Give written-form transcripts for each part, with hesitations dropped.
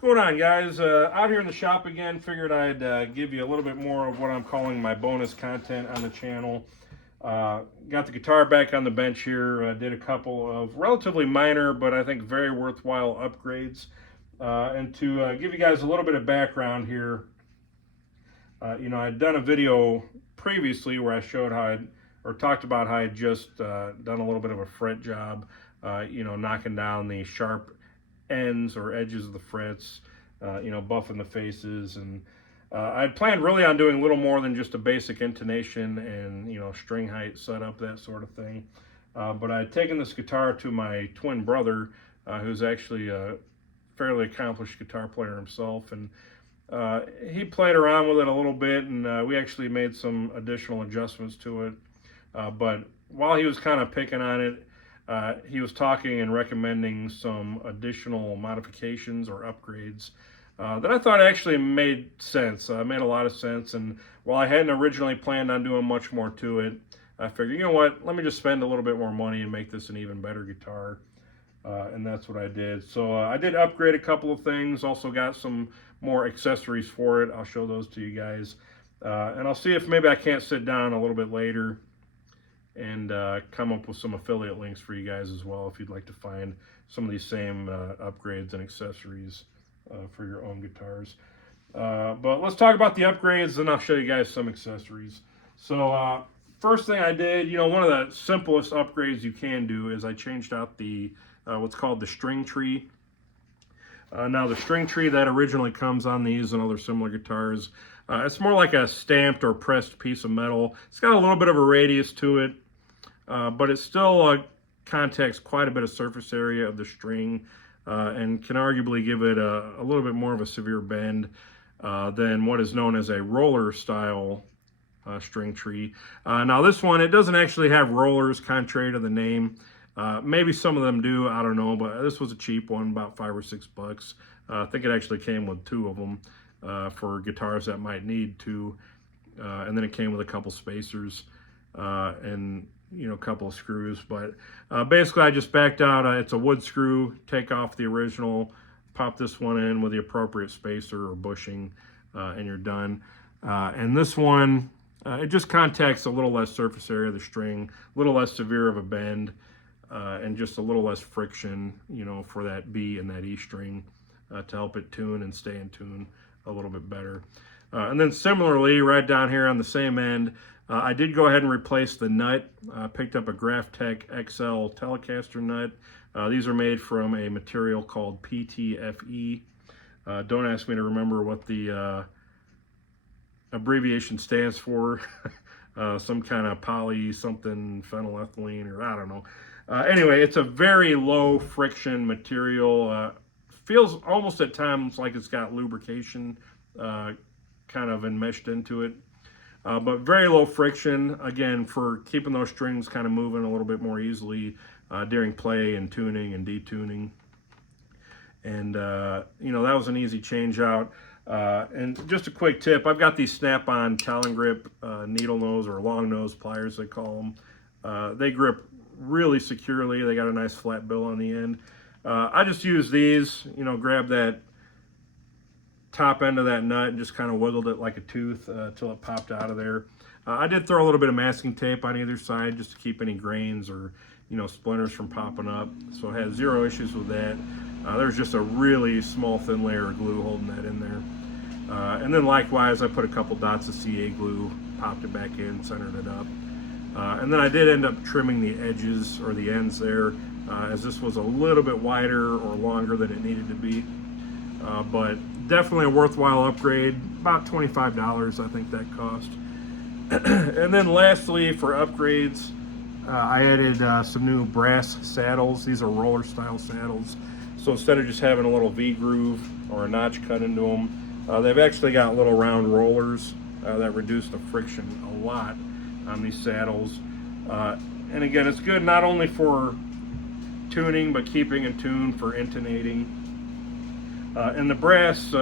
What's going on, guys? Out here in the shop again. Figured I'd give you a little bit more of what I'm calling my bonus content on the channel. Got the guitar back on the bench here. Did a couple of relatively minor, but I think very worthwhile upgrades. And to give you guys a little bit of background here, I'd done a video previously where I showed or talked about how I had just done a little bit of a fret job, knocking down the sharp ends or edges of the frets, buffing the faces, and I had planned really on doing a little more than just a basic intonation and string height setup, that sort of thing. But I had taken this guitar to my twin brother, who's actually a fairly accomplished guitar player himself, and he played around with it a little bit, and we actually made some additional adjustments to it. But while he was kind of picking on it, he was talking and recommending some additional modifications or upgrades that I thought actually made sense. Made a lot of sense, and while I hadn't originally planned on doing much more to it, I figured, you know what, let me just spend a little bit more money and make this an even better guitar. And that's what I did. So I did upgrade a couple of things, also got some more accessories for it. I'll show those to you guys. And I'll see if maybe I can't sit down a little bit later and come up with some affiliate links for you guys as well if you'd like to find some of these same upgrades and accessories for your own guitars. But let's talk about the upgrades, and I'll show you guys some accessories. So first thing I did, one of the simplest upgrades you can do is I changed out the what's called the string tree. Now the string tree that originally comes on these and other similar guitars, it's more like a stamped or pressed piece of metal. It's got a little bit of a radius to it, but it still contacts quite a bit of surface area of the string and can arguably give it a little bit more of a severe bend than what is known as a roller style string tree. Now this one, it doesn't actually have rollers, contrary to the name. Maybe some of them do, I don't know, but this was a cheap one, about $5 or $6. I think it actually came with two of them for guitars that might need two, and then it came with a couple spacers and a couple of screws. But basically I just backed out. It's a wood screw, take off the original, pop this one in with the appropriate spacer or bushing, and you're done. And this one, it just contacts a little less surface area of the string, a little less severe of a bend, and just a little less friction, for that B and that E string to help it tune and stay in tune a little bit better. And then similarly, right down here on the same end, I did go ahead and replace the nut. Picked up a Tech XL Telecaster nut. These are made from a material called PTFE. Don't ask me to remember what the abbreviation stands for. Some kind of poly something phenylethylamine, or I don't know. Anyway, it's a very low friction material. Feels almost at times like it's got lubrication kind of enmeshed into it. But very low friction, again, for keeping those strings kind of moving a little bit more easily during play and tuning and detuning. And, that was an easy change out. And just a quick tip, I've got these snap-on Talon grip needle nose or long nose pliers, they call them. They grip really securely. They got a nice flat bill on the end. I just use these, grab that top end of that nut and just kind of wiggled it like a tooth till it popped out of there. I did throw a little bit of masking tape on either side just to keep any grains or splinters from popping up, so I had zero issues with that. There's just a really small thin layer of glue holding that in there. And then likewise, I put a couple dots of CA glue, popped it back in, centered it up. And then I did end up trimming the edges or the ends there, as this was a little bit wider or longer than it needed to be. But definitely a worthwhile upgrade, about $25 I think that cost. And then lastly, for upgrades, I added some new brass saddles. These are roller style saddles. So instead of just having a little V groove or a notch cut into them, they've actually got little round rollers that reduce the friction a lot on these saddles. And again, it's good not only for tuning, but keeping in tune for intonating. And the brass,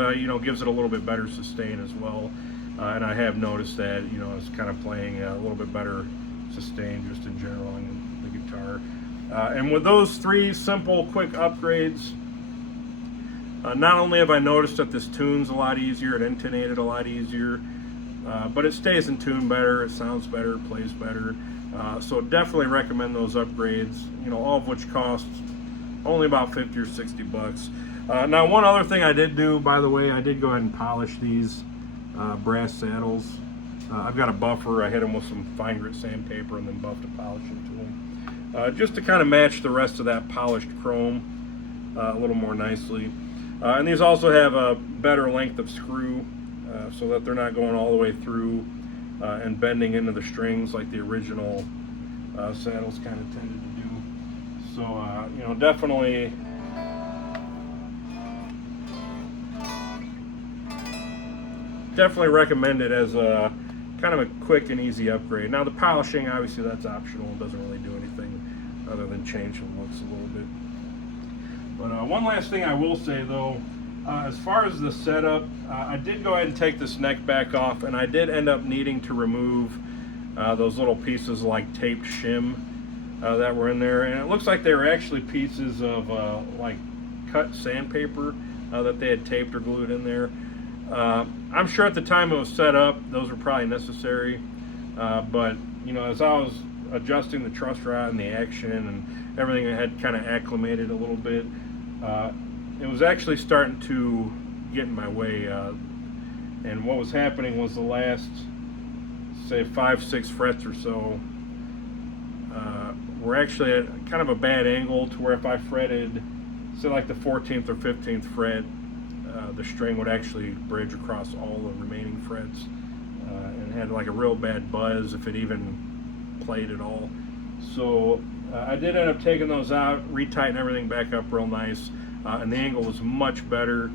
gives it a little bit better sustain as well. And I have noticed that, it's kind of playing a little bit better sustain just in general on the guitar. And with those three simple, quick upgrades, Not only have I noticed that this tunes a lot easier, it intonated a lot easier, but it stays in tune better, it sounds better, it plays better. So definitely recommend those upgrades, all of which cost only about 50 or 60 bucks. Now, one other thing I did do, by the way, I did go ahead and polish these brass saddles. I've got a buffer. I hit them with some fine grit sandpaper and then buffed and polished into them, just to kind of match the rest of that polished chrome a little more nicely. And these also have a better length of screw, so that they're not going all the way through and bending into the strings like the original saddles kind of tended to do. So definitely recommend it as a kind of a quick and easy upgrade. Now the polishing, obviously that's optional. It doesn't really do anything other than change the looks a little bit. But one last thing I will say though, as far as the setup, I did go ahead and take this neck back off, and I did end up needing to remove those little pieces like taped shim that were in there. And it looks like they were actually pieces of like cut sandpaper that they had taped or glued in there. I'm sure at the time it was set up, those were probably necessary. But as I was adjusting the truss rod and the action and everything, I had kind of acclimated a little bit. It was actually starting to get in my way, and what was happening was the last, say, 5-6 frets or so were actually at kind of a bad angle, to where if I fretted, say, like the 14th or 15th fret, the string would actually bridge across all the remaining frets, and had like a real bad buzz if it even played at all. So I did end up taking those out, retighten everything back up real nice, and the angle was much better,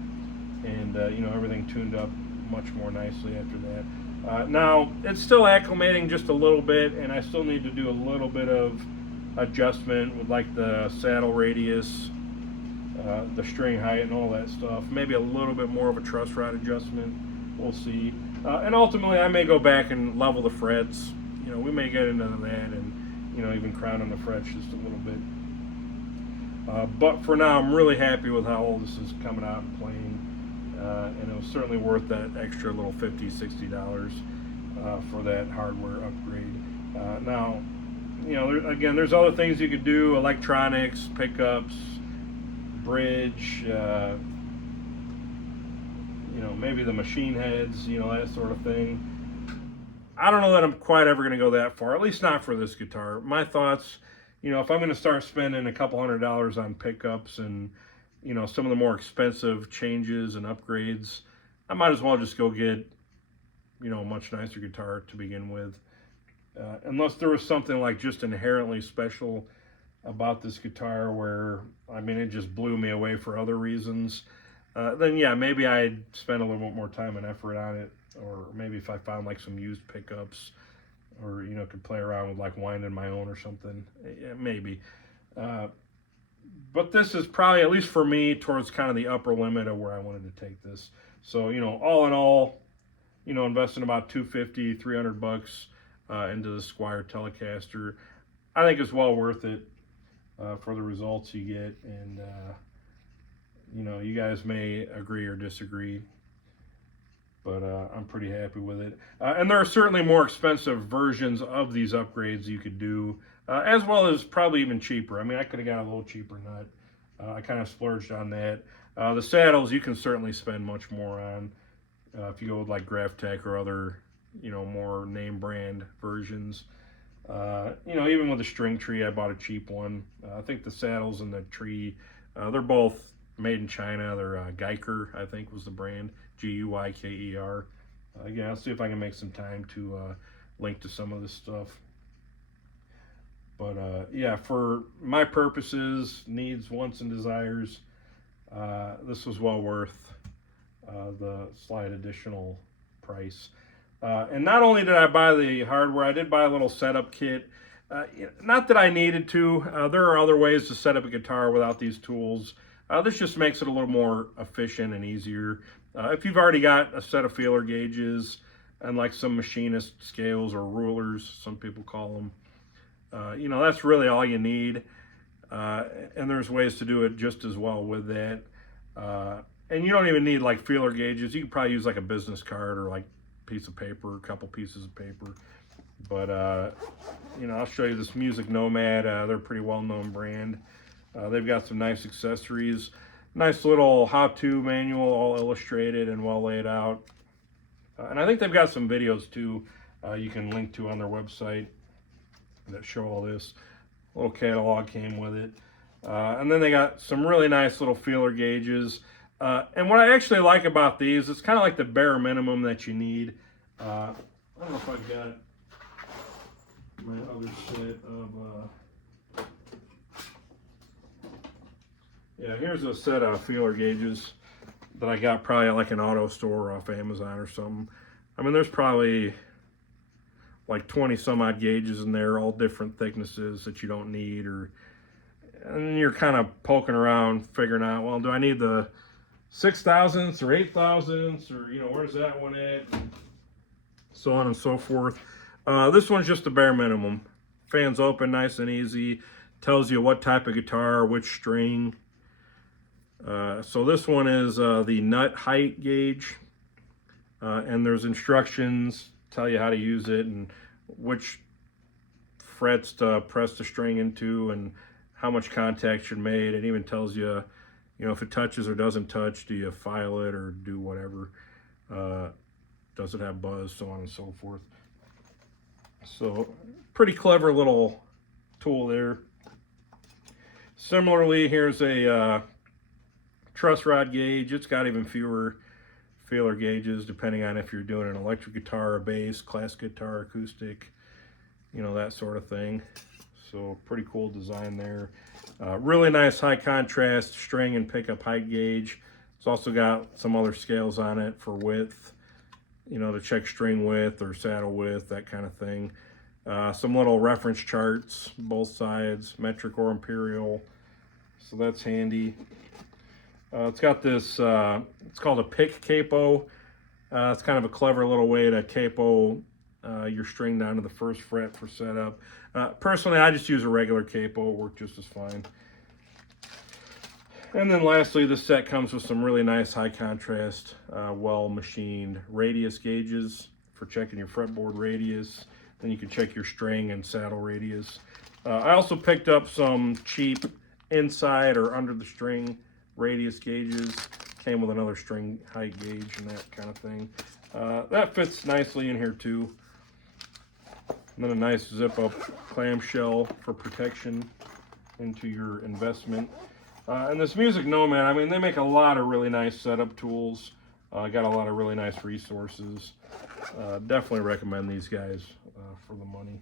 and everything tuned up much more nicely after that. Now it's still acclimating just a little bit, and I still need to do a little bit of adjustment with like the saddle radius, the string height and all that stuff. Maybe a little bit more of a truss rod adjustment, we'll see. And ultimately I may go back and level the frets. We may get into that, and even crown the frets just a little bit. But for now, I'm really happy with how all this is coming out and playing, and it was certainly worth that extra little $50, $60 for that hardware upgrade. Now, again, there's other things you could do: electronics, pickups, bridge, maybe the machine heads, that sort of thing. I don't know that I'm quite ever going to go that far, at least not for this guitar. My thoughts, if I'm going to start spending a couple $100 on pickups and, some of the more expensive changes and upgrades, I might as well just go get, a much nicer guitar to begin with. Unless there was something like just inherently special about this guitar where, it just blew me away for other reasons, then yeah, maybe I'd spend a little bit more time and effort on it. Or maybe if I found like some used pickups, or could play around with like winding my own or something, yeah, maybe. But this is probably, at least for me, towards kind of the upper limit of where I wanted to take this. So all in all, investing about $250, $300 into the Squier Telecaster, I think it's well worth it for the results you get. And you guys may agree or disagree, but I'm pretty happy with it. And there are certainly more expensive versions of these upgrades you could do, as well as probably even cheaper. I could have got a little cheaper nut. I kind of splurged on that. The saddles you can certainly spend much more on if you go with like Graphtec or other, more name brand versions. Even with the string tree, I bought a cheap one. I think the saddles and the tree, they're both made in China. They're Geiker, I think was the brand, Guyker. Again, I'll see if I can make some time to link to some of this stuff. But yeah, for my purposes, needs, wants, and desires, this was well worth the slight additional price. And not only did I buy the hardware, I did buy a little setup kit. Not that I needed to. There are other ways to set up a guitar without these tools. This just makes it a little more efficient and easier. If you've already got a set of feeler gauges and like some machinist scales or rulers, some people call them, that's really all you need. And there's ways to do it just as well with that. and you don't even need like feeler gauges. You can probably use like a business card or like piece of paper, a couple pieces of paper. But you know, I'll show you this Music Nomad. They're a pretty well-known brand. They've got some nice accessories. Nice little how-to manual, all illustrated and well laid out. And I think they've got some videos too you can link to on their website that show all this. A little catalog came with it. And then they got some really nice little feeler gauges. And what I actually like about these, it's kind of like the bare minimum that you need. I don't know if I've got my other set of... yeah, here's a set of feeler gauges that I got probably at like an auto store off Amazon or something. I mean, there's probably like 20 some odd gauges in there, all different thicknesses that you don't need, and you're kind of poking around figuring out, well, do I need the 6 thousandths or 8 thousandths, or, you know, where's that one at? So on and so forth. This one's just the bare minimum. Fans open nice and easy. Tells you what type of guitar, which string. So this one is the nut height gauge. And there's instructions, tell you how to use it and which frets to press the string into and how much contact should made. It even tells you, you know, if it touches or doesn't touch, do you file it or do whatever. Does it have buzz, so on and so forth. So pretty clever little tool there. Similarly, here's a truss rod gauge. It's got even fewer feeler gauges depending on if you're doing an electric guitar, a bass, classic guitar, acoustic, you know, that sort of thing. So pretty cool design there. Really nice high contrast string and pickup height gauge. It's also got some other scales on it for width, you know, to check string width or saddle width, that kind of thing. Some little reference charts, both sides, metric or imperial. So that's handy. It's got this, it's called a pick capo. It's kind of a clever little way to capo your string down to the first fret for setup. Personally, I just use a regular capo. It worked just as fine. And then lastly, this set comes with some really nice high contrast, well machined radius gauges for checking your fretboard radius. Then you can check your string and saddle radius. I also picked up some cheap inside or under the string radius gauges. Came with another string height gauge and that kind of thing. That fits nicely in here too. And then a nice zip up clamshell for protection into your investment. And this Music Nomad, I mean, they make a lot of really nice setup tools. Got a lot of really nice resources. Definitely recommend these guys for the money.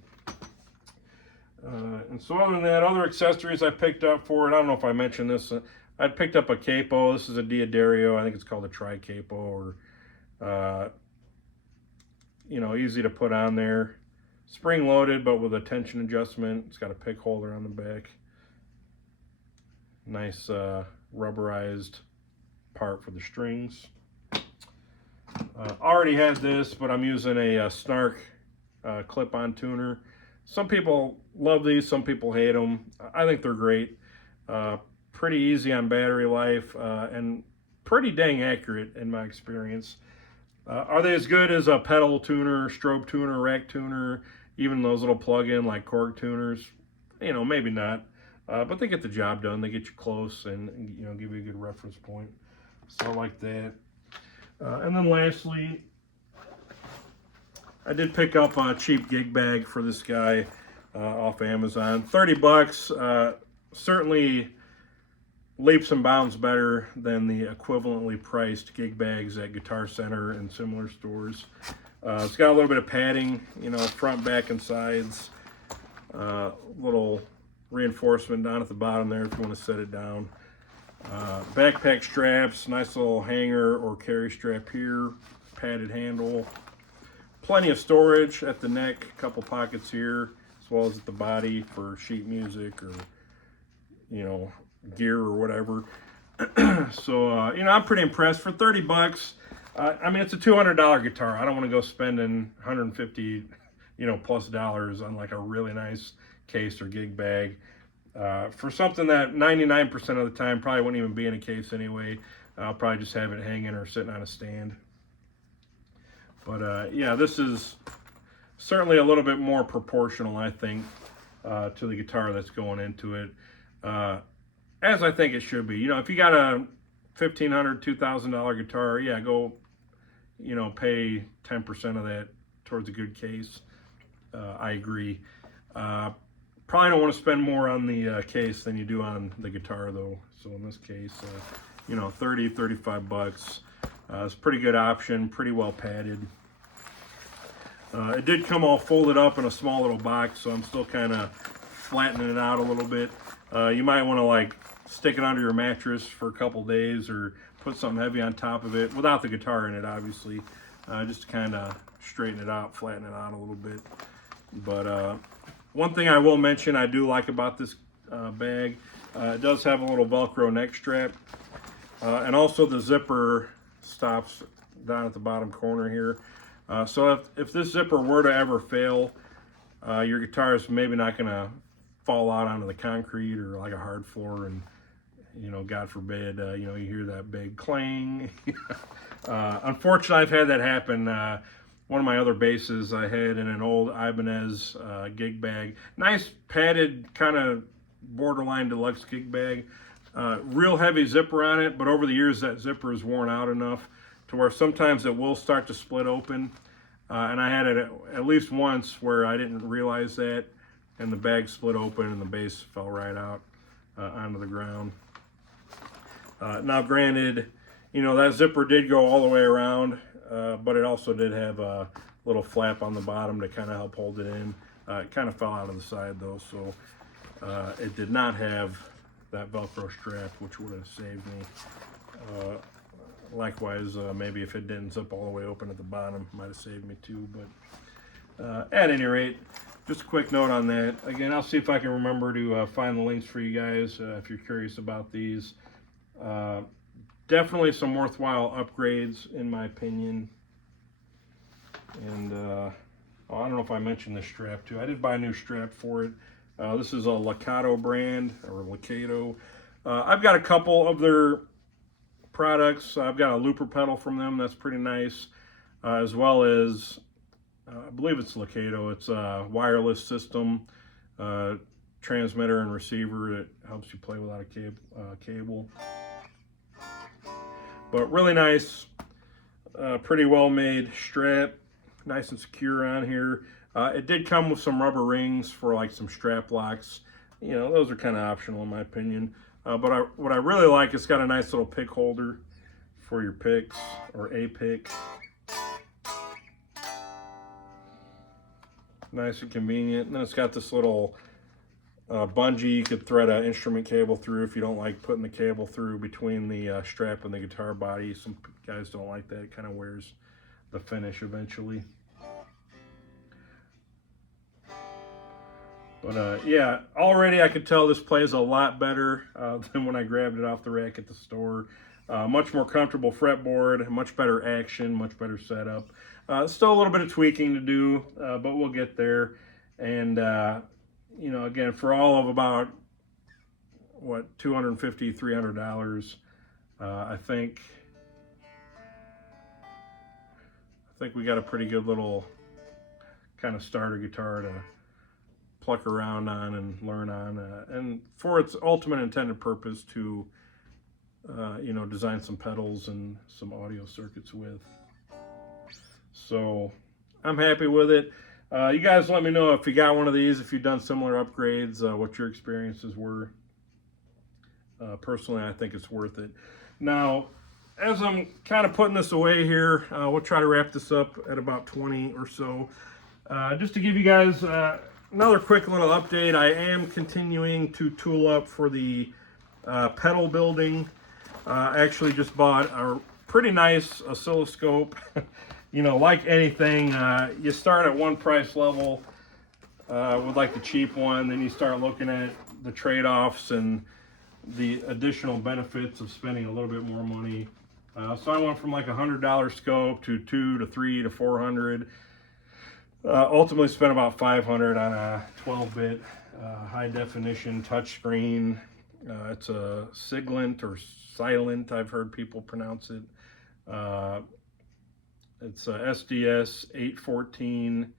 And so other than that, other accessories I picked up for it, I don't know if I mentioned this. I picked up a capo. This is a Diodario. I think it's called a tri-capo, or, you know, easy to put on there. Spring loaded, but with a tension adjustment. It's got a pick holder on the back. Nice rubberized part for the strings. Already had this, but I'm using a Snark clip-on tuner. Some people love these, some people hate them. I think they're great. Pretty easy on battery life and pretty dang accurate in my experience. Are they as good as a pedal tuner, strobe tuner, rack tuner, even those little plug-in like Korg tuners? You know, maybe not. But they get the job done. They get you close and, you know, give you a good reference point. So I like that. And then lastly, I did pick up a cheap gig bag for this guy off Amazon. 30 bucks. Certainly leaps and bounds better than the equivalently priced gig bags at Guitar Center and similar stores. It's got a little bit of padding, you know, front, back, and sides. Little reinforcement down at the bottom there if you want to set it down. Backpack straps, nice little hanger or carry strap here, padded handle. Plenty of storage at the neck, a couple pockets here, as well as at the body for sheet music or, you know, gear or whatever. So, you know, I'm pretty impressed. For 30 bucks, I mean, it's a $200 guitar. I don't want to go spending 150, you know, plus dollars on like a really nice case or gig bag. For something that 99% of the time probably wouldn't even be in a case anyway. I'll probably just have it hanging or sitting on a stand. But yeah, this is certainly a little bit more proportional, I think, to the guitar that's going into it, as I think it should be. You know, if you got a $1,500, $2,000 guitar, yeah, go, you know, pay 10% of that towards a good case. I agree. Probably don't want to spend more on the case than you do on the guitar, though. So in this case, you know, 30, 35 bucks. It's a pretty good option, pretty well padded. It did come all folded up in a small little box, so I'm still kind of flattening it out a little bit. You might want to like stick it under your mattress for a couple days, or put something heavy on top of it without the guitar in it, obviously, just to kind of straighten it out, flatten it out a little bit. But one thing I will mention I do like about this bag, it does have a little Velcro neck strap, and also the zipper stops down at the bottom corner here. So if this zipper were to ever fail, your guitar is maybe not going to fall out onto the concrete or like a hard floor, and, you know, God forbid, you know, you hear that big clang. Unfortunately, I've had that happen. One of my other basses I had in an old Ibanez gig bag. Nice padded, kind of borderline deluxe gig bag. Real heavy zipper on it, but over the years that zipper is worn out enough to where sometimes it will start to split open. And I had it at least once where I didn't realize that, and the bag split open and the bass fell right out onto the ground. Now granted, you know, that zipper did go all the way around, but it also did have a little flap on the bottom to kind of help hold it in. It kind of fell out of the side though, so it did not have that Velcro strap, which would have saved me. Likewise, maybe if it didn't zip all the way open at the bottom, might have saved me too. But at any rate, just a quick note on that. Again, I'll see if I can remember to find the links for you guys if you're curious about these. Definitely some worthwhile upgrades, in my opinion. And oh, I don't know if I mentioned this strap too. I did buy a new strap for it. This is a Lakato brand, or Lakato. I've got a couple of their products. I've got a looper pedal from them that's pretty nice, as well as I believe it's Lakato. It's a wireless system, transmitter and receiver that helps you play without a cable. But really nice, pretty well made strap, nice and secure on here. It did come with some rubber rings for like some strap locks. You know, those are kind of optional in my opinion. But what I really like, it's got a nice little pick holder for your picks, or a pick. Nice and convenient. And then it's got this little bungee you could thread an instrument cable through if you don't like putting the cable through between the strap and the guitar body. Some guys don't like that. It kind of wears the finish eventually. But yeah, already I could tell this plays a lot better than when I grabbed it off the rack at the store. Much more comfortable fretboard, much better action, much better setup. Still a little bit of tweaking to do, but we'll get there. And you know, again, for all of about what, $250, $300, I think we got a pretty good little kind of starter guitar to pluck around on and learn on, and for its ultimate intended purpose to you know, design some pedals and some audio circuits with. So I'm happy with it. You guys let me know if you got one of these, if you've done similar upgrades, what your experiences were. Personally, I think it's worth it. Now, as I'm kind of putting this away here, we'll try to wrap this up at about 20 or so. Just to give you guys another quick little update, I am continuing to tool up for the pedal building. I actually just bought a pretty nice oscilloscope. You know, like anything, you start at one price level with like the cheap one, then you start looking at the trade-offs and the additional benefits of spending a little bit more money. So I went from like $100 scope to $200 to $300 to $400. Ultimately spent about $500 on a 12-bit high definition touchscreen It's a Siglent or Silent, I've heard people pronounce it. It's a SDS 814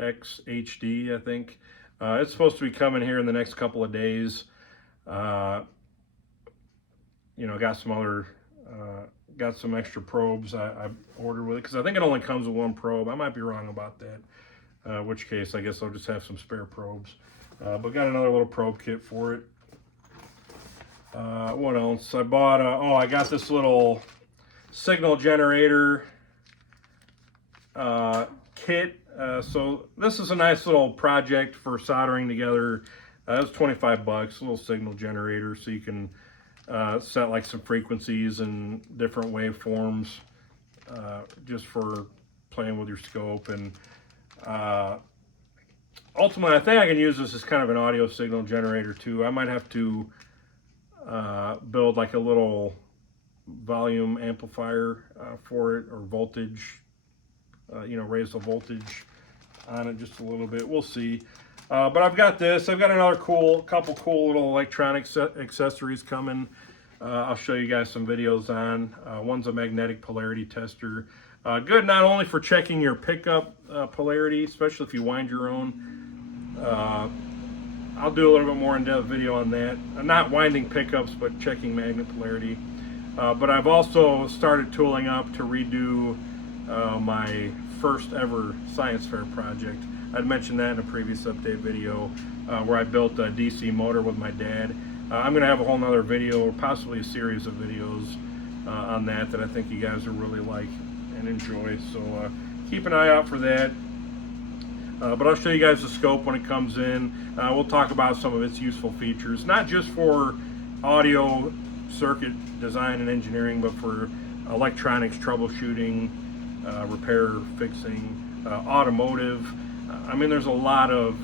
XHD, I think. It's supposed to be coming here in the next couple of days. Got some other, got some extra probes I ordered with it, because I think it only comes with one probe. I might be wrong about that. In which case, I guess I'll just have some spare probes. But got another little probe kit for it. What else? I bought, I got this little signal generator kit. So this is a nice little project for soldering together. It was 25 bucks, a little signal generator, so you can set like some frequencies and different waveforms just for playing with your scope. And ultimately, I think I can use this as kind of an audio signal generator too. I might have to build like a little volume amplifier for it, or voltage, raise the voltage on it just a little bit. We'll see. But I've got this. I've got another couple cool little electronic accessories coming. I'll show you guys some videos on. One's a magnetic polarity tester. Good not only for checking your pickup polarity, especially if you wind your own. I'll do a little bit more in-depth video on that. Not winding pickups, but checking magnet polarity. But I've also started tooling up to redo my first ever science fair project. I'd mentioned that in a previous update video where I built a DC motor with my dad. I'm going to have a whole nother video, or possibly a series of videos on that I think you guys will really like and enjoy. So keep an eye out for that. But I'll show you guys the scope when it comes in. We'll talk about some of its useful features, not just for audio circuit design and engineering, but for electronics troubleshooting, repair, fixing, automotive. I mean, there's a lot of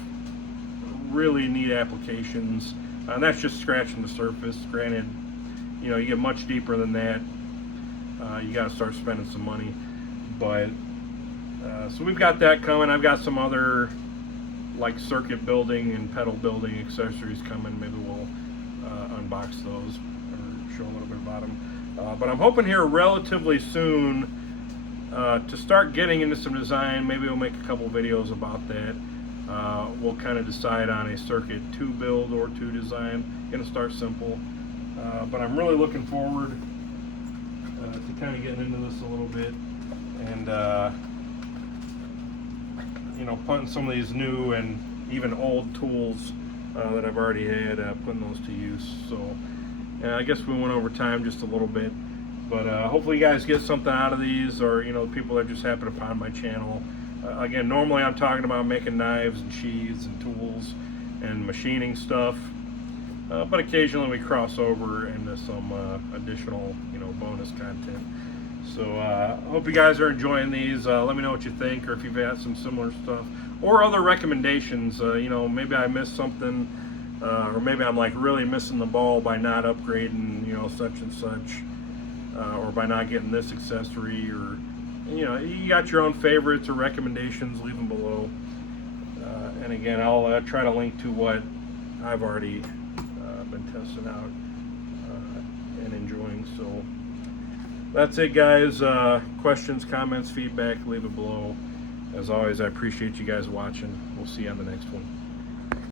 really neat applications, and that's just scratching the surface. Granted, you get much deeper than that. You got to start spending some money. But so we've got that coming. I've got some other like circuit building and pedal building accessories coming. Maybe we'll unbox those or show a little bit about them. But I'm hoping here relatively soon to start getting into some design. Maybe we'll make a couple videos about that. We'll kind of decide on a circuit 2 build or 2 design. Gonna start simple, but I'm really looking forward to kind of getting into this a little bit, and putting some of these new and even old tools that I've already had, putting those to use. So I guess we went over time just a little bit, but hopefully you guys get something out of these, or people that just happen upon my channel. Again, normally I'm talking about making knives and sheaths and tools and machining stuff, but occasionally we cross over into some additional bonus content. So hope you guys are enjoying these. Let me know what you think, or if you've had some similar stuff or other recommendations. Maybe I missed something, or maybe I'm like really missing the ball by not upgrading such and such, or by not getting this accessory, or you got your own favorites or recommendations, leave them below. And again, I'll try to link to what I've already been testing out and enjoying. So that's it, guys. Questions, comments, feedback, leave it below. As always, I appreciate you guys watching. We'll see you on the next one.